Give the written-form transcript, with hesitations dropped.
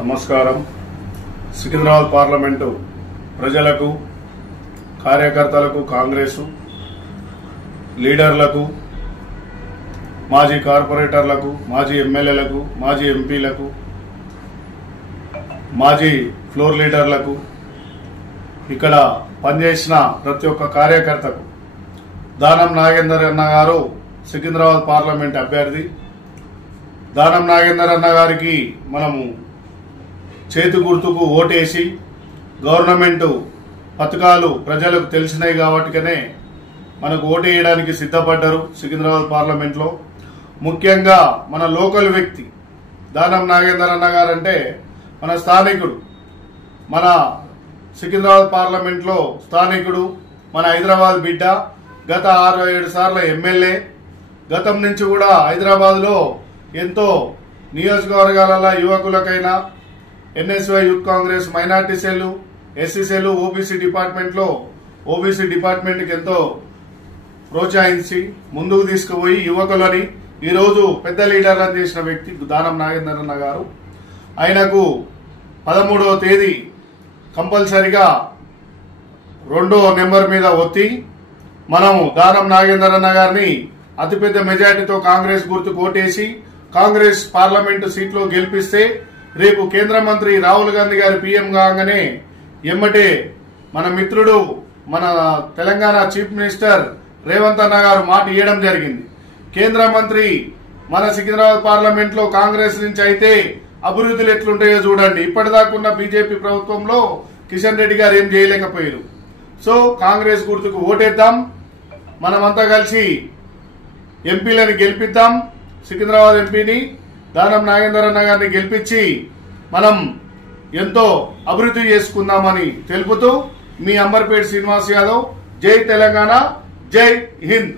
నమస్కారం. సికింద్రాబాద్ పార్లమెంటు ప్రజలకు, కార్యకర్తలకు, కాంగ్రెసు లీడర్లకు, మాజీ కార్పొరేటర్లకు, మాజీ ఎమ్మెల్యేలకు, మాజీ ఎంపీలకు, మాజీ ఫ్లోర్ లీడర్లకు, ఇక్కడ పనిచేసిన ప్రతి ఒక్క కార్యకర్తకు దానం నాగేందర్ అన్న గారు సికింద్రాబాద్ పార్లమెంట్ అభ్యర్థి. దానం నాగేందర్ అన్న గారికి మనము చేతి గుర్తుకు ఓటేసి గవర్నమెంట్ పథకాలు ప్రజలకు తెలిసినాయి కాబట్టికనే మనకు ఓటేయడానికి సిద్ధపడ్డారు. సికింద్రాబాద్ పార్లమెంట్లో ముఖ్యంగా మన లోకల్ వ్యక్తి దానం నాగేందర్ అన్న గారంటే మన స్థానికుడు, మన సికింద్రాబాద్ పార్లమెంట్లో స్థానికుడు, మన హైదరాబాద్ బిడ్డ. గత 6-7 సార్ల ఎమ్మెల్యే. గతం నుంచి కూడా హైదరాబాద్లో ఎంతో నియోజకవర్గాలలో యువకులకైనా NSUI youth Congress minority cell, SC cell, OBC డిపార్ట్మెంట్లో ఓబీసీ డిపార్ట్మెంట్కి ఎంతో ప్రోత్సహించి ముందుకు తీసుకుపోయి యువకులని ఈరోజు పెద్ద లీడర్లను చేసిన వ్యక్తి దానం నాగేందర్ అన్న గారు. ఆయనకు 13వ తేదీ కంపల్సరిగా 2వ నెంబర్ మీద ఒత్తి మనము దానం నాగేందర్ అన్న గారిని అతిపెద్ద మెజార్టీతో కాంగ్రెస్ గుర్తుకు ఓటేసి కాంగ్రెస్ పార్లమెంటు సీట్లో గెలిపిస్తే రేపు కేంద్ర మంత్రి రాహుల్ గాంధీ గారు పీఎం కాగానే ఎమ్మటే మన మిత్రుడు, మన తెలంగాణ చీఫ్ మినిస్టర్ రేవంత్ అన్న గారు మాట ఇవ్వడం జరిగింది. కేంద్ర మంత్రి మన సికింద్రాబాద్ పార్లమెంట్ లో కాంగ్రెస్ నుంచి అయితే అభివృద్ధులు ఎట్లుంటాయో చూడండి. ఇప్పటిదాకున్న బీజేపీ ప్రభుత్వంలో కిషన్ రెడ్డి గారు ఏం చేయలేకపోయారు. సో కాంగ్రెస్ గుర్తుకు ఓటేద్దాం, మనమంతా కలిసి ఎంపీలని గెలిపిద్దాం. సికింద్రాబాద్ ఎంపీని దానం నాగేందర్ అన్న గారిని గెలిపించి మనం ఎంతో అభివృద్ధి చేసుకుందామని తెలుపుతూ మీ అంబర్పేట శ్రీనివాస్ యాదవ్. జై తెలంగాణ, జై హింద్.